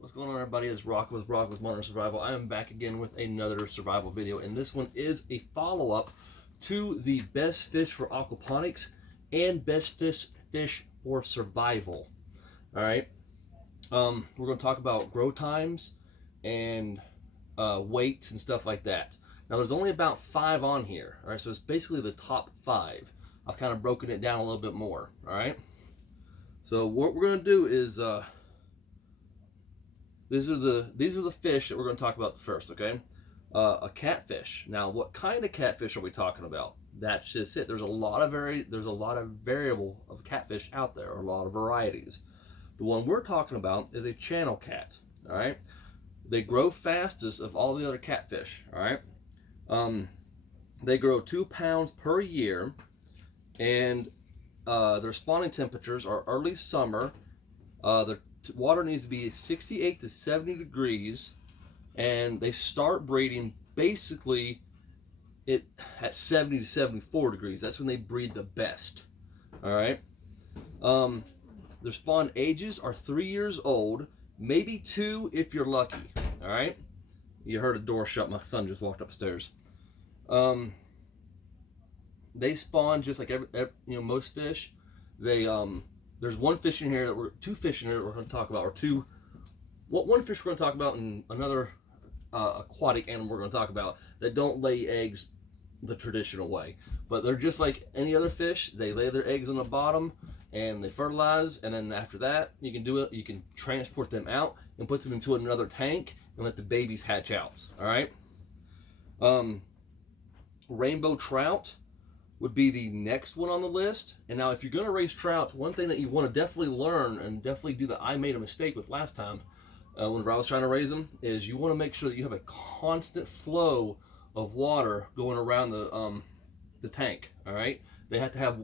What's going on, everybody? It's Rock with Modern Survival. I am back again with another survival video, and this one is a follow-up to the best fish for aquaponics and best fish for survival. All right, we're going to talk about grow times and weights and stuff like that. Now, there's only about 5 on here. All right, so it's basically the top 5. I've kind of broken it down a little bit more. All right, so what we're going to do is these are the fish that we're going to talk about first, okay? A catfish. Now, what kind of catfish are we talking about? That's just it. There's a lot of variable of catfish out there, or a lot of varieties. The one we're talking about is a channel cat. All right, they grow fastest of all the other catfish. All right, they grow 2 pounds per year, and their spawning temperatures are early summer. Their water needs to be 68 to 70 degrees, and they start breeding basically at 70 to 74 degrees. That's when they breed the best. All right, their spawn ages are 3 years old, maybe 2 if you're lucky. All right, you heard a door shut. My son just walked upstairs. They spawn just like every most fish. They there's one fish in here that two fish in here that we're going to talk about, or two. One fish we're going to talk about, and another aquatic animal we're going to talk about that don't lay eggs the traditional way. But they're just like any other fish. They lay their eggs on the bottom and they fertilize, and then after that, you can do it. You can transport them out and put them into another tank and let the babies hatch out. All right. Rainbow trout would be the next one on the list. And now, if you're going to raise trout, one thing that you want to definitely learn and definitely do that I made a mistake with last time whenever I was trying to raise them is you want to make sure that you have a constant flow of water going around the tank. All right, they have to have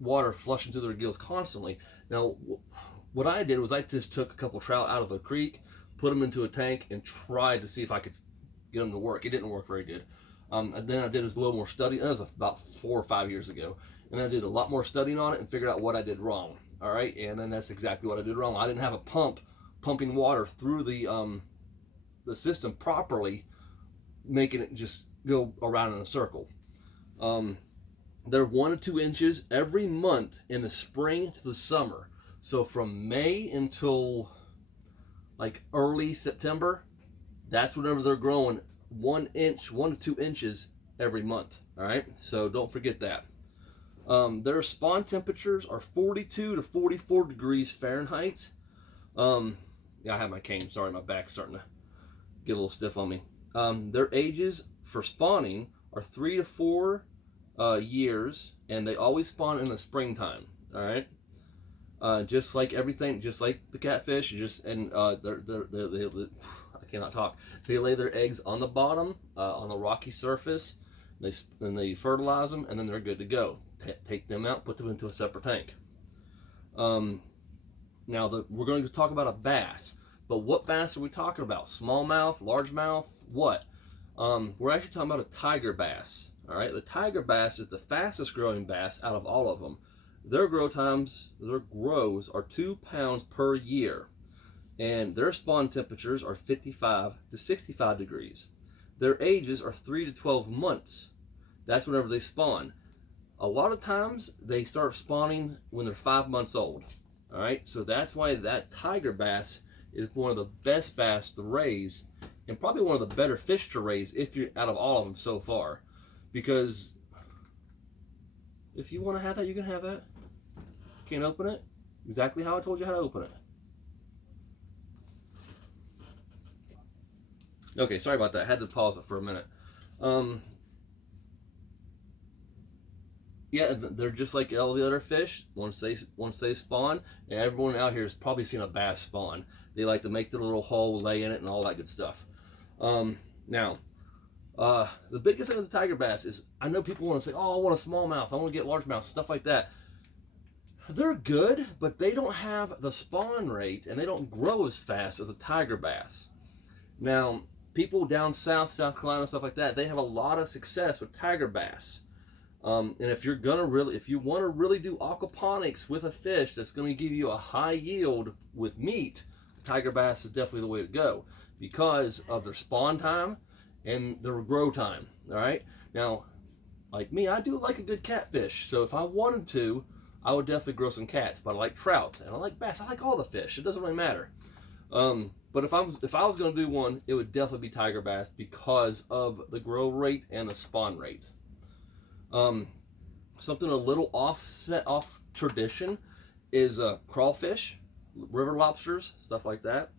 water flushing through their gills constantly. Now, what I did was I just took a couple trout out of the creek, put them into a tank, and tried to see if I could get them to work. It didn't work very good. And then I did a little more study. That was about 4 or 5 years ago. And I did a lot more studying on it and figured out what I did wrong. All right, and then that's exactly what I did wrong. I didn't have a pump pumping water through the system properly, making it just go around in a circle. They're 1 to 2 inches every month in the spring to the summer. So from May until like early September, that's whenever they're growing 1 to 2 inches every month. All right, so don't forget that. Their spawn temperatures are 42 to 44 degrees Fahrenheit. Yeah, I have my cane. Sorry, my back's starting to get a little stiff on me. Their ages for spawning are 3 to 4 years, and they always spawn in the springtime. All right, just like everything, just like the catfish. I cannot talk. They lay their eggs on the bottom, on the rocky surface. They fertilize them, and then they're good to go. Take them out, put them into a separate tank. Now we're going to talk about a bass, but what bass are we talking about? Smallmouth, largemouth, what? We're actually talking about a tiger bass. All right, the tiger bass is the fastest growing bass out of all of them. Their grows are 2 pounds per year. And their spawn temperatures are 55 to 65 degrees. Their ages are 3 to 12 months. That's whenever they spawn. A lot of times they start spawning when they're 5 months old. All right, so that's why that tiger bass is one of the best bass to raise, and probably one of the better fish to raise if you're out of all of them so far. Because if you want to have that, you can have that. Can't open it exactly how I told you how to open it. Okay, sorry about that. I had to pause it for a minute. Yeah, they're just like all the other fish. Once they spawn, and everyone out here has probably seen a bass spawn. They like to make their little hole, lay in it, and all that good stuff. Now, the biggest thing with the tiger bass is I know people want to say, "Oh, I want a smallmouth. I want to get largemouth," stuff like that. They're good, but they don't have the spawn rate, and they don't grow as fast as a tiger bass. Now, people down south, South Carolina, stuff like that, they have a lot of success with tiger bass. And if you want to really do aquaponics with a fish that's going to give you a high yield with meat, tiger bass is definitely the way to go because of their spawn time and their grow time. All right. Now, like me, I do like a good catfish. So if I wanted to, I would definitely grow some cats. But I like trout and I like bass. I like all the fish. It doesn't really matter. But if I was going to do one, it would definitely be tiger bass because of the grow rate and the spawn rate. Something a little off tradition is crawfish, river lobsters, stuff like that.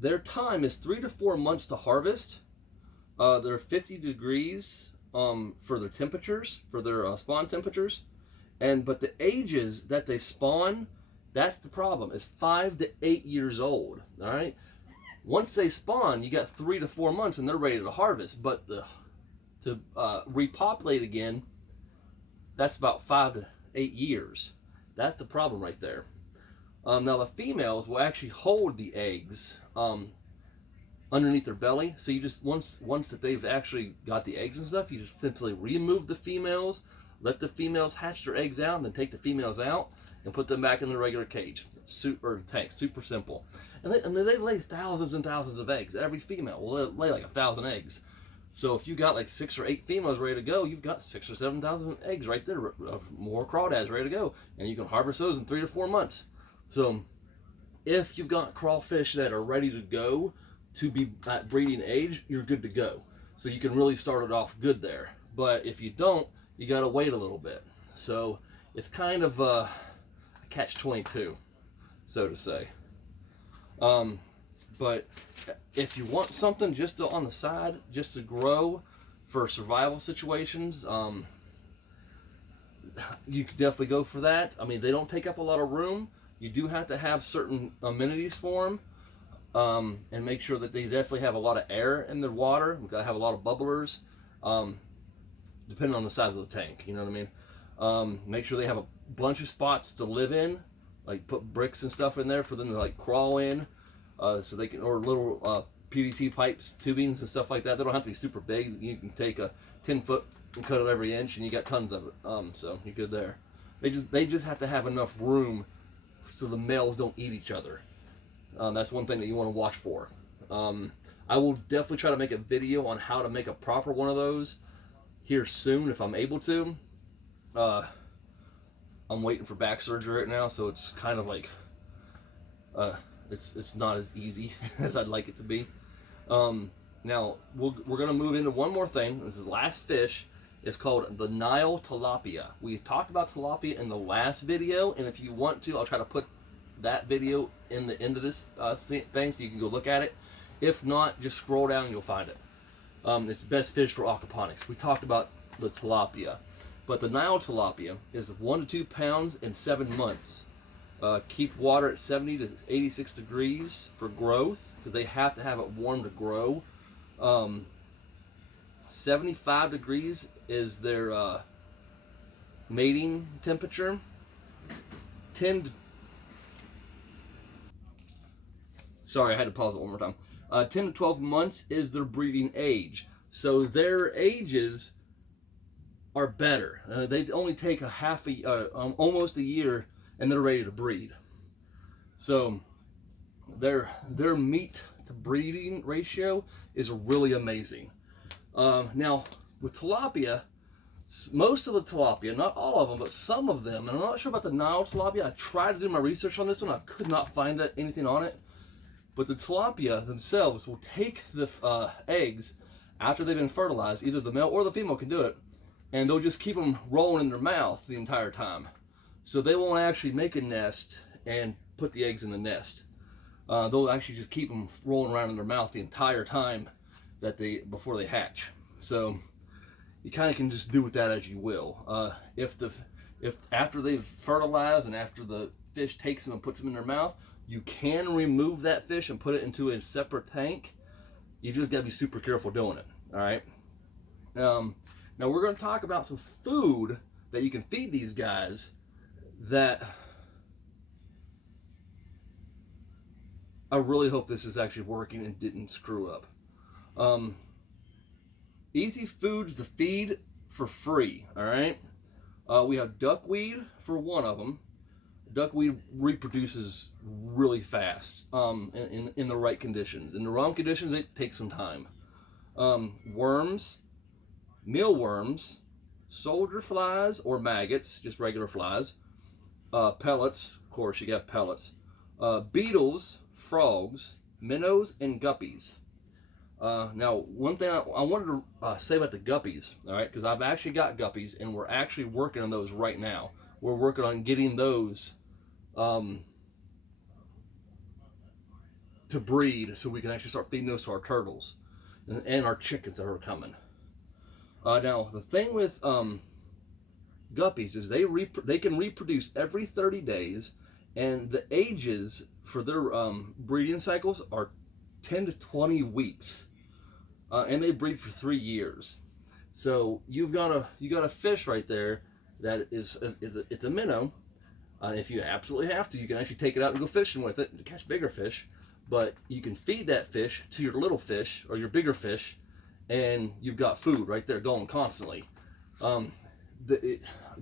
Their time is 3 to 4 months to harvest. They're 50 degrees for their temperatures, for their spawn temperatures, but the ages that they spawn, that's the problem. Is 5 to 8 years old. All right. Once they spawn, you got 3 to 4 months, and they're ready to harvest. But to repopulate again, that's about 5 to 8 years. That's the problem right there. Now the females will actually hold the eggs underneath their belly. So you just once that they've actually got the eggs and stuff, you just simply remove the females, let the females hatch their eggs out, and then take the females out and put them back in the regular cage or tank. Super simple. And they lay thousands and thousands of eggs. Every female will lay like 1,000 eggs. So if you got like 6 or 8 females ready to go, you've got 6,000 or 7,000 eggs right there of more crawdads ready to go, and you can harvest those in 3 to 4 months. So if you've got crawfish that are ready to go to be at breeding age, you're good to go. So you can really start it off good there. But if you don't, you got to wait a little bit. So it's kind of a catch-22, so to say. But if you want something just on the side, just to grow for survival situations, you could definitely go for that. I mean, they don't take up a lot of room. You do have to have certain amenities for them, and make sure that they definitely have a lot of air in the water. We've got to have a lot of bubblers, depending on the size of the tank. You know what I mean? Make sure they have a bunch of spots to live in, like put bricks and stuff in there for them to like crawl in. So they can, or little PVC pipes, tubings and stuff like that. They don't have to be super big. You can take a 10-foot and cut it every inch, and you got tons of it. So you're good there. They just have to have enough room so the males don't eat each other. That's one thing that you want to watch for. I will definitely try to make a video on how to make a proper one of those here soon if I'm able to. I'm waiting for back surgery right now, so it's kind of like it's not as easy as I'd like it to be. Now we're gonna move into one more thing. This is the last fish. It's called the Nile tilapia. We talked about tilapia in the last video, and if you want to, I'll try to put that video in the end of this thing so you can go look at it. If not, just scroll down and you'll find it. It's the best fish for aquaponics. We talked about the tilapia, but the Nile tilapia is 1 to 2 pounds in 7 months. Keep water at 70 to 86 degrees for growth, because they have to have it warm to grow. 75 degrees is their mating temperature. 10 to 12 months is their breeding age. So their ages are better. They only take almost a year, and they're ready to breed. So their meat to breeding ratio is really amazing. Now with tilapia, most of the tilapia, not all of them, but some of them, and I'm not sure about the Nile tilapia. I tried to do my research on this one. I could not find anything on it. But the tilapia themselves will take the eggs after they've been fertilized. Either the male or the female can do it, and they'll just keep them rolling in their mouth the entire time. So they won't actually make a nest and put the eggs in the nest. They'll actually just keep them rolling around in their mouth the entire time before they hatch. So you kind of can just do with that as you will. If after they've fertilized and after the fish takes them and puts them in their mouth, you can remove that fish and put it into a separate tank. You just got to be super careful doing it. All right. Now we're going to talk about some food that you can feed these guys that I really hope this is actually working and didn't screw up. Easy foods to feed for free. All right. We have duckweed for one of them. duckweed reproduces really fast in the right conditions. In the wrong conditions, it takes some time. Worms, mealworms, soldier flies or maggots, just regular flies, pellets, of course you got pellets, beetles, frogs, minnows, and guppies. Now, one thing I wanted to say about the guppies, all right, because I've actually got guppies, and we're actually working on those right now. We're working on getting those to breed, so we can actually start feeding those to our turtles and our chickens that are coming. Now, the thing with guppies is they can reproduce every 30 days, and the ages for their breeding cycles are 10 to 20 weeks, and they breed for 3 years. So you got a fish right there that it's a minnow. If you absolutely have to, you can actually take it out and go fishing with it to catch bigger fish. But you can feed that fish to your little fish or your bigger fish, and you've got food right there going constantly.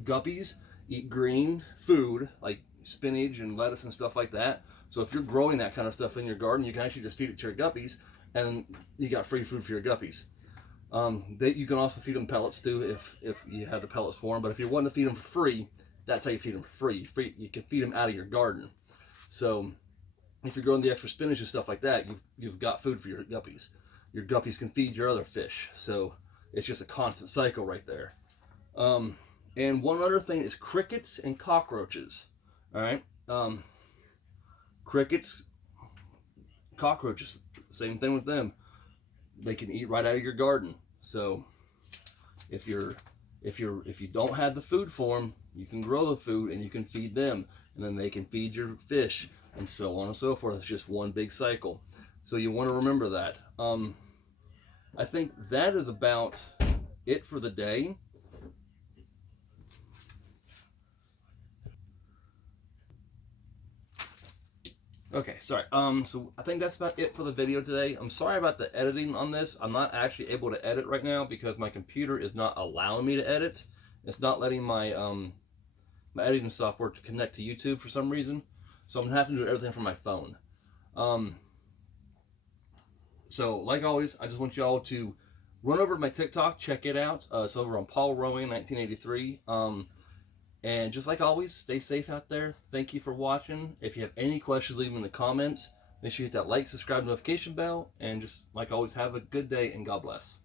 Guppies eat green food like spinach and lettuce and stuff like that. So if you're growing that kind of stuff in your garden, you can actually just feed it to your guppies, and you got free food for your guppies. You can also feed them pellets too if you have the pellets for them. But if you want to feed them for free, that's how you feed them for free. You can feed them out of your garden. So if you're growing the extra spinach and stuff like that, you've got food for your guppies. Your guppies can feed your other fish. So it's just a constant cycle right there. And one other thing is crickets and cockroaches. All right. Crickets, cockroaches, same thing with them. They can eat right out of your garden. So if you don't have the food for them, you can grow the food and you can feed them, and then they can feed your fish, and so on and so forth. It's just one big cycle. So you want to remember that. I think that is about it for the day. Okay, sorry. So I think that's about it for the video today. I'm sorry about the editing on this. I'm not actually able to edit right now because my computer is not allowing me to edit. It's not letting my my editing software to connect to YouTube for some reason. So I'm gonna have to do everything from my phone. So like always, I just want you all to run over to my TikTok, check it out. It's over on Paul Rowing 1983. And just like always, stay safe out there. Thank you for watching. If you have any questions, leave them in the comments. Make sure you hit that like, subscribe, notification bell, and just like always, have a good day and God bless.